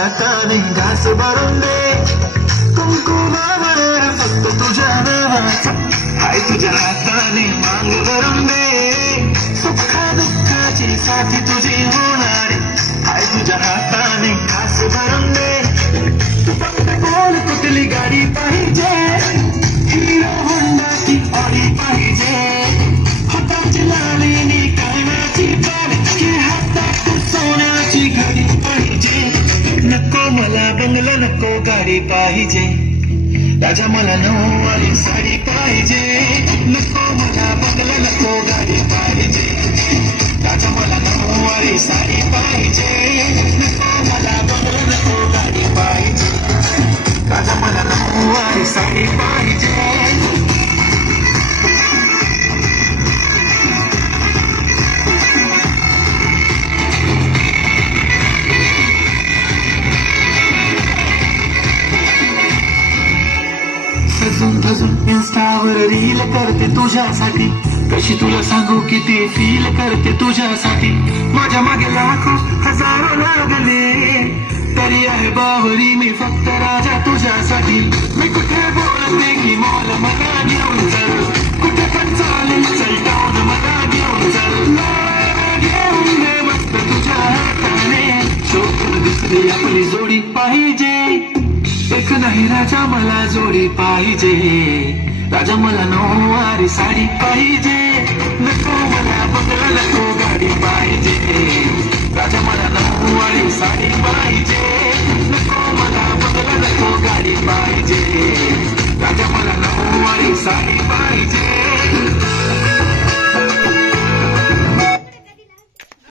हाताने घास भरून दे, कुंकुमावर फक्त तुझ्या नावाचा, हाय तुझ्या हाताने मांग भरून दे, सुख दुःखाची साथी तुझी होणारे, हाय तुझ्या हाताने घास भरून दे. तू फक्त बोल कुठली गाडी पाहिजे, हिरो होंडा की ऑडी पाहिजे, हाताची लालीनी कानाची बाल की हातात सोन्याची घडी पाहिजे. नको मला बंगला नको गाडी पाहिजे, राजा मला नऊवारी साडी पाहिजे. नको मला बंगला नको गाडी पाहिजे, राजा मला नऊवारी साडी पाहिजे. नको मला बंगला नको गाडी पाहिजे, राजा मला नऊवारी साडी पाहिजे. सजून धजून इन्स्टावर रील करते तुझ्यासाठी, कशी तुला सांगू किती फील करते तुझ्यासाठी. माझ्या मागे लाखो हजारो लागले, तरी आहे बावरी मी फक्त राजा तुझ्यासाठी. मी कुठे बोलते की मॉल मला घेऊन चल, कुठे पण चालेल चल टाऊन मला घेऊन चल. घेऊन दे मस्त तुझ्या हाताने, शोधून दुसरी आपली जोडी पाहिजे. एक नाही राजा मला जोडी पाहिजे, राजा मला नऊवारी साडी पाहिजे. नको मला बंगला नको गाडी पाहिजे, राजा मला नऊवारी साडी पाहिजे. नको मला बंगला नको गाडी पाहिजे, राजा मला नऊवारी साडी पाहिजे.